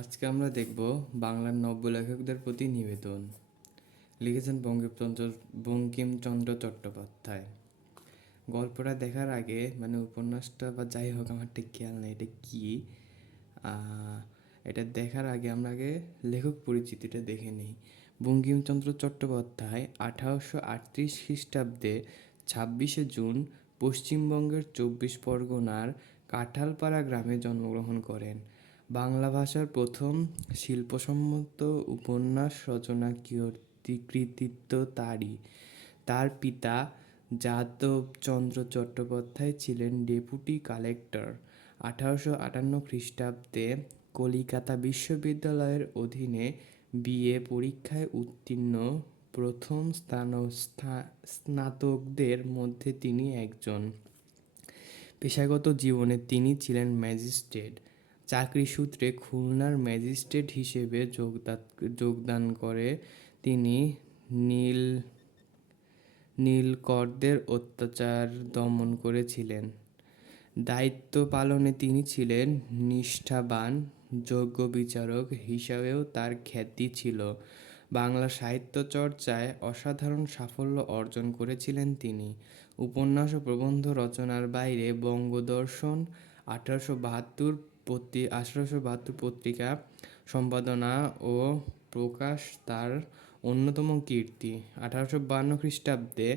আজকে আমরা দেখব বাংলার নব্য লেখকদের প্রতি নিবেদন। লিখেছেন বঙ্কিমচন্দ্র বঙ্কিমচন্দ্র চট্টোপাধ্যায়। গল্পটা দেখার আগে মানে উপন্যাসটা বা যাই হোক, আমার ঠিক খেয়াল নেই এটা কী। এটা দেখার আগে আমরা আগে লেখক পরিচিতিটা দেখে নিই। বঙ্কিমচন্দ্র চট্টোপাধ্যায় আঠারোশো আটত্রিশ খ্রিস্টাব্দে ছাব্বিশে জুন পশ্চিমবঙ্গের চব্বিশ পরগনার কাঁঠালপাড়া গ্রামে জন্মগ্রহণ করেন। বাংলা ভাষার প্রথম শিল্পসম্মত উপন্যাস রচনা কৃতিত্ব তারই। তার পিতা যাদবচন্দ্র চট্টোপাধ্যায় ছিলেন ডেপুটি কালেক্টর। আঠারোশো আটান্ন খ্রিস্টাব্দে কলিকাতা বিশ্ববিদ্যালয়ের অধীনে বিএ পরীক্ষায় উত্তীর্ণ প্রথম স্থান স্নাতকদের মধ্যে তিনি একজন। পেশাগত জীবনে তিনি ছিলেন ম্যাজিস্ট্রেট। চাকরি সূত্রে খুলনার ম্যাজিস্ট্রেট হিসেবে যোগদান যোগদান করে তিনি নীল, নীলকরদের অত্যাচার দমন করেছিলেন। দায়িত্ব পালনে তিনি ছিলেন নিষ্ঠাবান, যোগ্য বিচারক হিসাবেও তার খ্যাতি ছিল। বাংলা সাহিত্য চর্চায় অসাধারণ সাফল্য অর্জন করেছিলেন তিনি। উপন্যাস ও প্রবন্ধ রচনার বাইরে বঙ্গদর্শন আঠারোশো বাহাত্তর পত্রি আঠারোশো বাহাত্তর পত্রিকা, সম্পাদনা ও প্রকাশ তার অন্যতম কীর্তি। আঠারোশো বান্ন খ্রিস্টাব্দে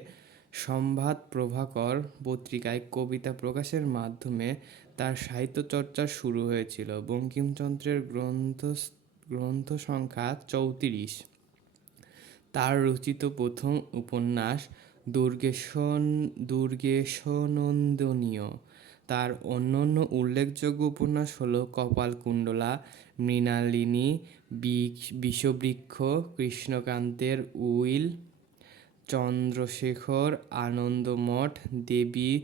সম্বাদ প্রভাকর পত্রিকায় কবিতা প্রকাশের মাধ্যমে তার সাহিত্য চর্চা শুরু হয়েছিল। বঙ্কিমচন্দ্রের গ্রন্থ গ্রন্থ সংখ্যা চৌত্রিশ। তার রচিত প্রথম উপন্যাস দুর্গেশন, দুর্গেশনন্দনীয়। তার অন্যান্য উল্লেখযোগ্য উপন্যাস হলো কপালকুণ্ডলা, মৃণালিনী, বিষ- Bishabriksha, কৃষ্ণকান্তের will, Chandrashekhar, Anandamath, Debi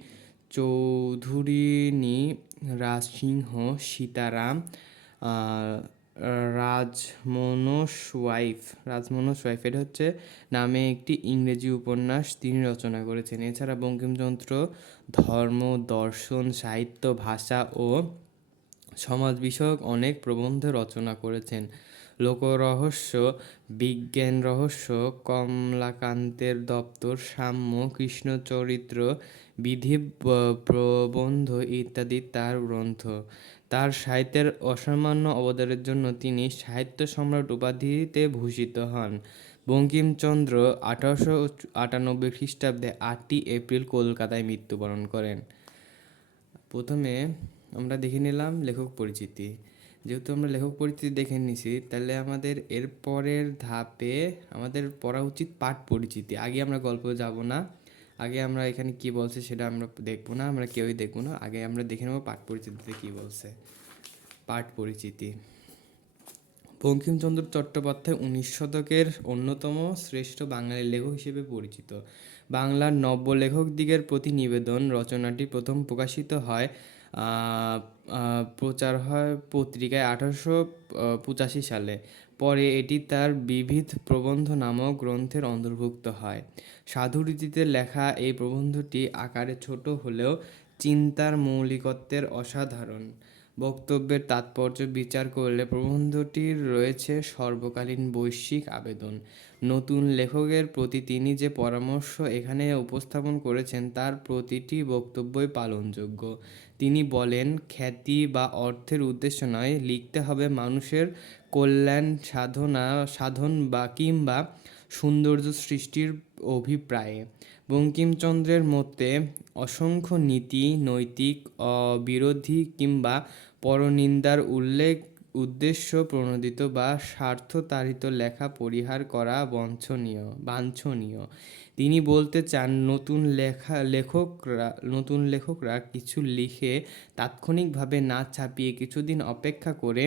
Chaudhurani, Rajsingha, Sitaram Rajmohan's wife. Rajmohan's wife, এটা হচ্ছে নামে একটি ইংরেজি উপন্যাস তিনি রচনা করেছেন। এছাড়া বঙ্কিমচন্দ্র, ধর্ম, দর্শন, সাহিত্য, ভাষা ও সমাজ বিষয়ক অনেক প্রবন্ধ রচনা করেছেন। লোকরহস্য, বিজ্ঞান রহস্য, কমলাকান্তের দপ্তর, সাম্য কৃষ্ণচরিত্র বিধি প্রবন্ধ ইত্যাদি তার গ্রন্থ। তার সাহিত্যের অসামান্য অবদানের জন্য তিনি সাহিত্য সম্রাট উপাধিতে ভূষিত হন। বঙ্কিমচন্দ্র আঠারোশো আটানব্বই খ্রিস্টাব্দে আটই এপ্রিল কলকাতায় মৃত্যুবরণ করেন। প্রথমে আমরা দেখে নিলাম লেখক পরিচিতি। যেহেতু আমরা লেখক পরিচিতি দেখে নিছি, তাহলে আমাদের এর পরের ধাপে আমাদের পড়া উচিত পাঠ পরিচিতি। আগে আমরা গল্প যাব না। আগে আমরা এখানে কি বলছে সেটা আমরা দেখব না, আমরা কেউই দেখব না। আগে আমরা দেখে নেব পাঠ পরিচিতিতে কি বলছে। পাঠ পরিচিতি। বঙ্কিমচন্দ্র চট্টোপাধ্যায় উনিশ শতকের অন্যতম শ্রেষ্ঠ বাঙালি লেখক হিসেবে পরিচিত। বাংলার নব্য লেখক দিগের প্রতি নিবেদন রচনাটি প্রথম প্রকাশিত হয় প্রচার হয় পত্রিকায় আঠারোশো পঁচাশি সালে। পরে এটি তার বিবিধ প্রবন্ধ নামক গ্রন্থের অন্তর্ভুক্ত হয়। সাধুরীতিতে লেখা এই প্রবন্ধটি আকারে ছোট হলেও চিন্তার মৌলিকত্বের অসাধারণ। বক্তব্যের তাৎপর্য বিচার করলে প্রবন্ধটির রয়েছে সর্বকালীন বৈশ্বিক আবেদন। নতুন লেখকের প্রতি তিনি যে পরামর্শ এখানে উপস্থাপন করেছেন তার প্রতিটি বক্তব্যই পালনযোগ্য। তিনি বলেন, খ্যাতি বা অর্থের উদ্দেশ্য নয়, লিখতে হবে মানুষের কল্যাণ সাধনা, সাধন বা কিংবা সৌন্দর্য সৃষ্টির অভিপ্রায়ে। বঙ্কিমচন্দ্রের মতে, অসংখ্য নীতি, নৈতিক, অবিরোধী কিংবা পরনিন্দার উল্লেখ, উদ্দেশ্য প্রণোদিত বা স্বার্থতাড়িত লেখা পরিহার করা বাঞ্ছনীয় বাঞ্ছনীয়। তিনি বলতে চান, নতুন লেখা, লেখকরা, নতুন লেখকরা কিছু লিখে তাৎক্ষণিকভাবে না ছাপিয়ে কিছুদিন অপেক্ষা করে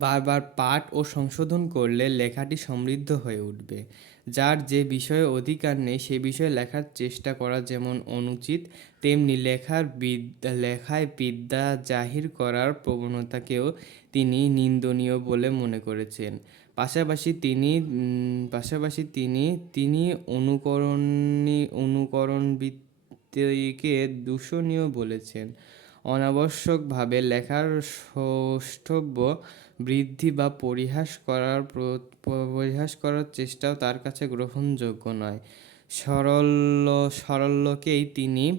বারবার পাঠ ও সংশোধন করলে লেখাটি সমৃদ্ধ হয়ে উঠবে। যার যে বিষয়ে অধিকার নেই, সে বিষয়ে লেখার চেষ্টা করা যেমন অনুচিত, তেমনি লেখার বিদ্যা, লেখায় বিদ্যা জাহির করার প্রবণতাকেও তিনি নিন্দনীয় বলে মনে করেছেন। পাশাপাশি তিনি পাশাপাশি তিনি তিনি অনুকরণী অনুকরণ বৃত্তিকে দূষণীয় বলেছেন। অনাবশ্যকভাবে লেখার সৌষ্ঠব্য বৃদ্ধি বা পরিহাস করার পরিহাস করার চেষ্টাও তার কাছে গ্রহণযোগ্য নয়। সরল সরলকেই তিনি,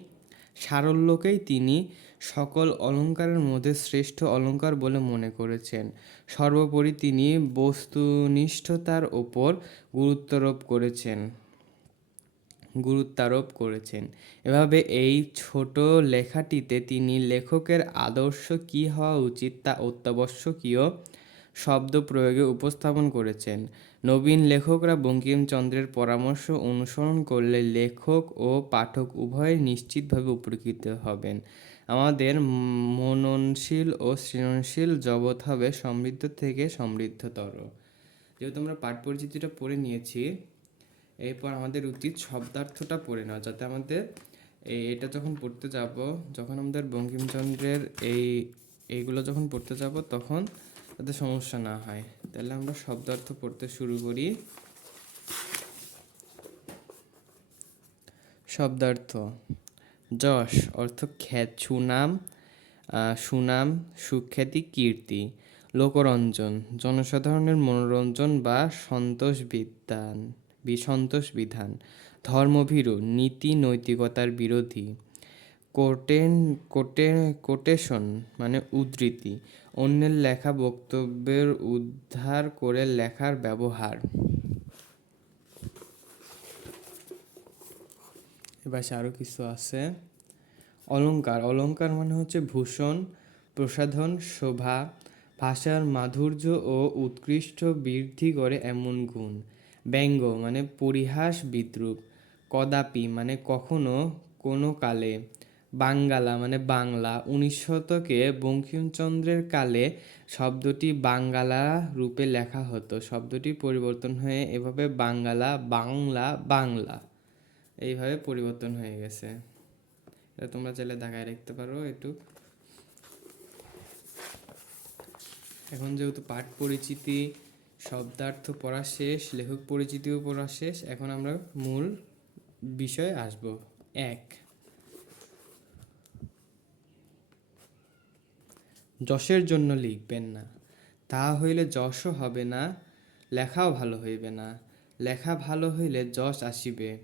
সারল্যকেই তিনি সকল অলঙ্কারের মধ্যে শ্রেষ্ঠ অলঙ্কার বলে মনে করেছেন। সর্বোপরি তিনি বস্তুনিষ্ঠতার ওপর গুরুত্বারোপ করেছেন। গুরুত্বারোপ করেছেন। এভাবে এই ছোট লেখাটিতে তিনি লেখকের আদর্শ কী হওয়া উচিত তা অত্যাবশ্যকীয় শব্দ প্রয়োগে উপস্থাপন করেছেন। নবীন লেখকরা বঙ্কিমচন্দ্রের পরামর্শ অনুসরণ করলে লেখক ও পাঠক উভয়ে নিশ্চিতভাবে উপকৃত হবেন। আমাদের মননশীল ও সৃজনশীল জগৎ হবে সমৃদ্ধ থেকে সমৃদ্ধতর। যেহেতু আমরা পাঠ পরিচিতিটা পড়ে নিয়েছি এরপর আমাদের উচিত শব্দার্থটা পড়ে নেওয়া যাতে আমাদের এই এটা যখন পড়তে যাব, যখন আমাদের বঙ্কিমচন্দ্রের এই এইগুলো যখন পড়তে যাব, তখন যাতে সমস্যা না হয়। তাহলে আমরা শব্দার্থ পড়তে শুরু করি। শব্দার্থ, যশ, অর্থ খ্যাত, সুনাম সুনাম, সুখ্যাতি, কীর্তি, লোকরঞ্জন, জনসাধারণের মনোরঞ্জন বা সন্তোষ বিধান বি- সন্তোষ বিধান। ধর্মভীরু, নীতি নৈতিকতার বিরোধী। কোটেন, কোটে, কোটেশন মানে উদ্ধৃতি। অন্যের লেখা বক্তব্যের উদ্ধার করে লেখার ব্যবহার। এবার আরও কিছু আছে। অলঙ্কার অলঙ্কার মানে হচ্ছে ভূষণ, প্রসাধন, শোভা, ভাষার মাধুর্য ও উৎকৃষ্ট বৃদ্ধি করে এমন গুণ। ব্যঙ্গ মানে পরিহাস বিদ্রুপ, কদাপি মানে কখনো কোনো কালে, বাঙ্গালা মানে বাংলা, উনিশ শতকে বঙ্কিমচন্দ্রের কালে শব্দটি বাঙ্গালা রূপে লেখা হতো। শব্দটি পরিবর্তন হয়ে এভাবে বাঙ্গালা, বাংলা বাংলা এইভাবে পরিবর্তন হয়ে গেছে। এটা তোমরা চাইলে দেখায় রাখতে পারো একটু। এখন যেহেতু পাঠ পরিচিতি শব্দার্থ পড়া শেষ, লেখক পরিচিতিও পড়া শেষ। এখন আমরা মূল বিষয়ে আসব। এক। যশের জন্য লিখবেন না। তা হইলে যশও হবে না, লেখাও ভালো হইবে না। লেখা ভালো হইলে যশ আসিবে।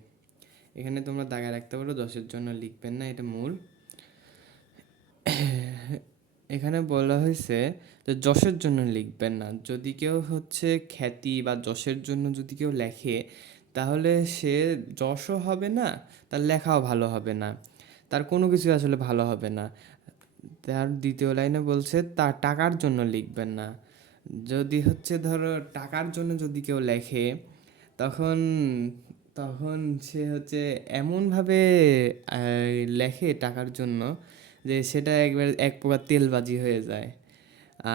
এখানে তোমরা দাগায় রাখতে পারো, যশের জন্য লিখবেন না, এটা মূল। এখানে বলা হয়েছে যে যশের জন্য লিখবেন না। যদি কেউ হচ্ছে খ্যাতি বা যশের জন্য যদি কেউ লেখে, তাহলে সে যশও হবে না, তার লেখাও ভালো হবে না। তার কোনো কিছু আসলে ভালো হবে না। তার দ্বিতীয় লাইনে বলছে তার টাকার জন্য লিখবেন না। যদি হচ্ছে ধরো টাকার জন্য যদি কেউ লেখে, তখন তখন সে হচ্ছে এমনভাবে লেখে টাকার জন্য যে সেটা একবার এক প্রকার তেলবাজি হয়ে যায়।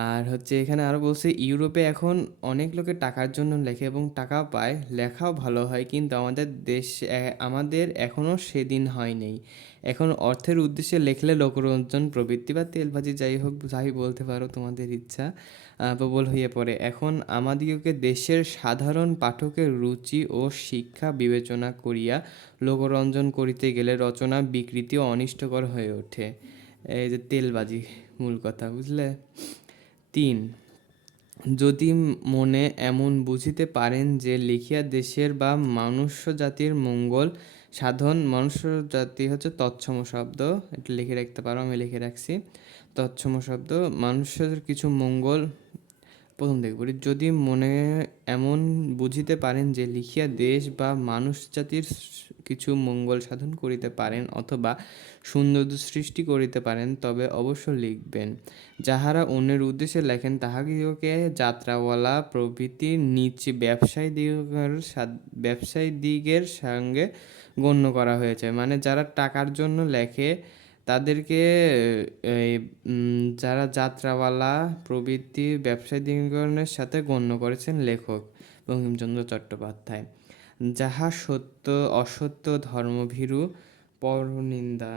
আর হচ্ছে এখানে আরও বলছে, ইউরোপে এখন অনেক লোকে টাকার জন্য লেখে এবং টাকা পায়, লেখাও ভালো হয়, কিন্তু আমাদের দেশ আমাদের এখনও সেদিন হয়নি। এখন অর্থের উদ্দেশ্যে লেখলে লোকরঞ্জন, প্রবৃত্তি বা তেলবাজি যাই হোক, যাই বলতে পারো তোমাদের ইচ্ছা প্রবল হয়ে পড়ে। এখন আমাদিগকে দেশের সাধারণ পাঠকের রুচি ও শিক্ষা বিবেচনা করিয়া লোকরঞ্জন করিতে গেলে রচনা, বিকৃতি অনিষ্টকর হয়ে ওঠে। এই যে তেলবাজি মূল কথা, বুঝলে? তিন, যদি মনে এমন বুঝিতে পারেন যে লিখিয়া দেশের বা মনুষ্য জাতির মঙ্গল সাধন মনুষ্য জাতি হচ্ছে তৎসম শব্দ এটা লিখে রাখতে পারো, আমি লিখে রাখছি। তৎসম শব্দ, মানুষের কিছু মঙ্গল প্রথম থেকে বলি যদি মনে এমন বুঝিতে পারেন যে লিখিয়া দেশ বা মানুষ জাতির কিছু মঙ্গল সাধন করিতে পারেন অথবা সৌন্দর্য সৃষ্টি করিতে পারেন, তবে অবশ্য লিখবেন। যাহারা অন্যের উদ্দেশ্যে লেখেন, তাহাদিগকে যাত্রাওয়ালা প্রভৃতি নিচ ব্যবসায়ী দিগের সঙ্গে গণ্য করা হয়েছে। মানে যারা টাকার জন্য লেখে তাদেরকে এই যারা যাত্রাওয়ালা প্রভৃতি ব্যবসায়ী সাথে গণ্য করেছেন লেখক বঙ্কিমচন্দ্র চট্টোপাধ্যায়। যাহা সত্য, অসত্য, ধর্মভীরু, পরনিন্দা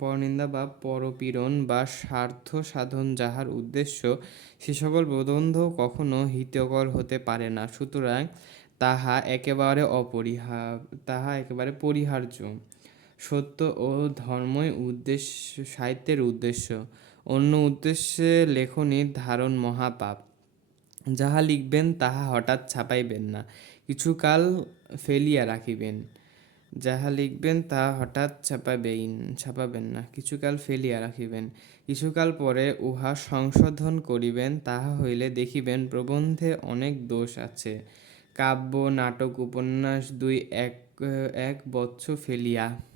পরনিন্দা বা পরপীড়ন বা স্বার্থ সাধন যাহার উদ্দেশ্য সে সকল প্রবন্ধ কখনো হিতকর হতে পারে না। সুতরাং তাহা একেবারে অপরিহার তাহা একেবারে পরিহার্য। সত্য ও ধর্মই উদ্দেশ্য, সাহিত্যের উদ্দেশ্য। অন্য উদ্দেশ্যে লেখনীর ধারণ মহাপাপ। যাহা লিখবেন, তাহা হঠাৎ ছাপাইবেন না। কিছুকাল ফেলিয়া রাখিবেন। যাহা লিখবেন তাহা হঠাৎ ছাপাবেন ছাপাবেন না। কিছুকাল ফেলিয়া রাখিবেন। কিছুকাল পরে উহা সংশোধন করিবেন, তাহা হইলে দেখিবেন প্রবন্ধে অনেক দোষ আছে। কাব্য, নাটক, উপন্যাস দুই এক এক বৎস ফেলিয়া।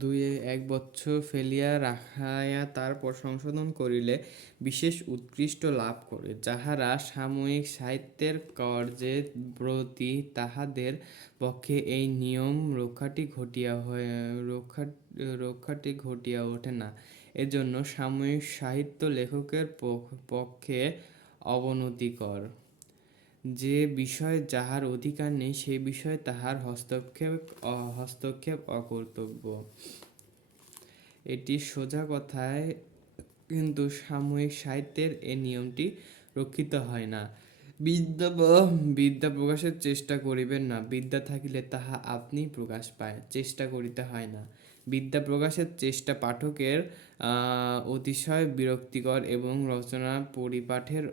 দুই এক বৎসর ফেলিয়া রাখাইয়া তারপর সংশোধন করিলে বিশেষ উৎকৃষ্ট লাভ করে, যাহারা সাময়িক সাহিত্যের কার্যে ব্রতী তাহাদের পক্ষে এই নিয়ম রক্ষাটি ঘটিয়া হয়ে, রক্ষা, রক্ষাটি ঘটিয়া ওঠে না। এজন্য সাময়িক সাহিত্য লেখকের পক্ষে অবনতিকর। যে বিষয়ে যাহার অধিকার নেই, সে বিষয়ে তাহার হস্তক্ষেপ হস্তক্ষেপ অকর্তব্য। এটি সোজা কথায় কিন্তু সাময়িক সাহিত্যের এ নিয়মটি রক্ষিত হয় না। বিদ্যা বিদ্যা প্রকাশের চেষ্টা করিবেন না। বিদ্যা থাকিলে তাহা আপনি প্রকাশ পায়, চেষ্টা করিতে হয় না। বিদ্যা প্রকাশের চেষ্টা পাঠকের অতিশয় বিরক্তিকর এবং রচনা পরিপাঠের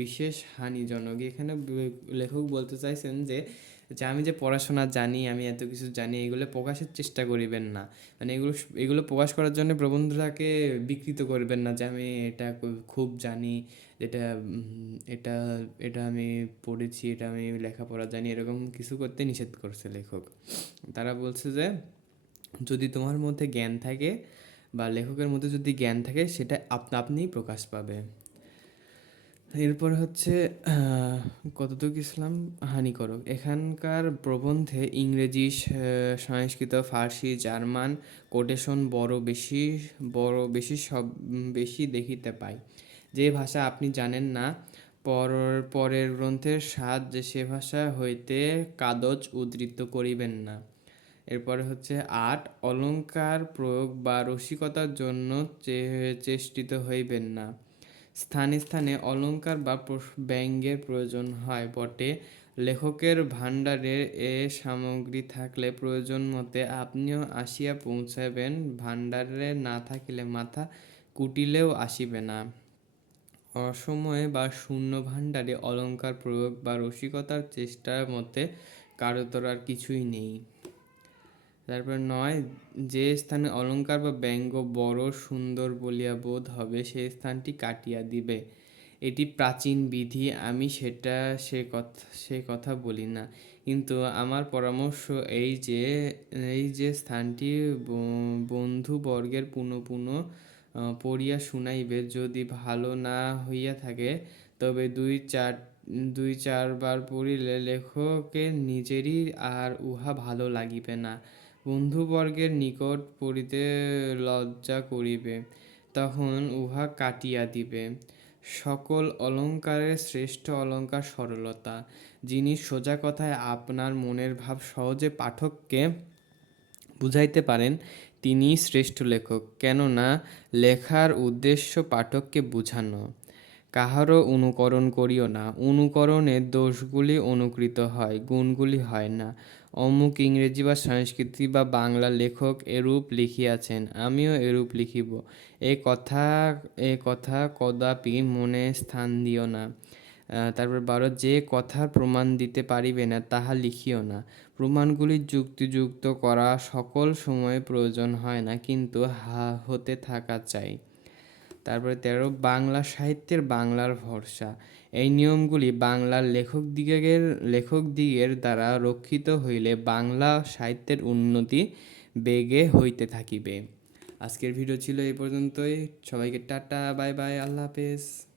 বিশেষ হানিজনক। এখানে লেখক বলতে চাইছেন যে যে আমি যে পড়াশোনা জানি, আমি এত কিছু জানি, এগুলো প্রকাশের চেষ্টা করিবেন না। মানে এগুলো এগুলো প্রকাশ করার জন্য প্রবন্ধটাকে বিকৃত করবেন না যে আমি এটা খুব জানি, এটা এটা এটা আমি পড়েছি, এটা আমি লেখাপড়া জানি, এরকম কিছু করতে নিষেধ করছে লেখক। তারা বলছে যে যদি তোমার মধ্যে জ্ঞান থাকে বা লেখকের মধ্যে যদি জ্ঞান থাকে, সেটা আপনা আপনিই প্রকাশ পাবে। এরপর হচ্ছে কতটুকু ইসলাম হানিকরক। এখানকার প্রবন্ধে ইংরেজি সংস্কৃত, ফার্সি, জার্মান কোটেশন বড় বেশি বড় বেশি সব বেশি দেখিতে পাই। যে ভাষা আপনি জানেন না, পর, পরের গ্রন্থের স্বাদ যে সে ভাষা হইতে কাদজ উদ্ধৃত করিবেন না। এরপরে হচ্ছে, আট, অলঙ্কার প্রয়োগ বা রসিকতার জন্য চেষ্টিত হইবেন না। স্থানে স্থানে অলঙ্কার বা ব্যঙ্গের প্রয়োজন হয় বটে। লেখকের ভাণ্ডারে এ সামগ্রী থাকলে প্রয়োজন মতে আপনিও আসিয়া পৌঁছাবেন ভাণ্ডারে না থাকিলে মাথা কুটিলেও আসিবে না। অসময়ে বা শূন্য ভাণ্ডারে অলঙ্কার প্রয়োগ বা রসিকতার চেষ্টার মতে কারোতর আর কিছুই নেই। তারপর নয়, যে স্থানে অলংকার বা ব্যঙ্গ বড় সুন্দর বলিয়া বোধ হবে সেই স্থানটি কাটিয়া দিবে। এটি প্রাচীন বিধি, আমি সেটা, সে কথা সে কথা বলি না। কিন্তু আমার পরামর্শ এই যে এই যে স্থানটি বন্ধুবর্গের পুনঃ পুনঃ পড়িয়া শুনাইবে, যদি ভালো না হইয়া থাকে, তবে দুই চার, দুই চারবার পড়িলে লেখকের নিজেরই আর উহা ভালো লাগিবে না। বন্ধুবর্গের নিকট পড়িতে লজ্জা করিবে, তখন উহা কাটিয়া দিবে। সকল অলংকারের শ্রেষ্ঠ অলংকার সরলতা, যিনি সোজা কথায় আপনার মনের ভাব সহজে পাঠককে বুঝাইতে পারেন তিনি শ্রেষ্ঠ লেখক। কেননা, লেখার উদ্দেশ্য পাঠককে বুঝানো। কাহারও অনুকরণ করিও না। অনুকরণের দোষগুলি অনুকৃত হয়, গুণগুলি হয় না। অমুক ইংরেজি বা সংস্কৃতি বা বাংলা লেখক এরূপ লিখিয়াছেন, আমিও এরূপ লিখিব। এ কথা এ কথা কদাপি মনে স্থান দিও না। তারপর বারো যে কথার প্রমাণ দিতে পারিবে না, তাহা লিখিও না। প্রমাণগুলি যুক্তিযুক্ত করা সকল সময় প্রয়োজন হয় না, কিন্তু হা, হতে থাকা চাই। তারপরে তেরো, বাংলা সাহিত্যের বাংলার ভরসা। এই নিয়মগুলি বাংলার লেখক দিগের লেখক দিগের দ্বারা রক্ষিত হইলে বাংলা সাহিত্যের উন্নতি বেগে হইতে থাকিবে। আজকের ভিডিও ছিল এই পর্যন্তই। সবাইকে টাটা, বাই বাই, আল্লাহ হাফেজ।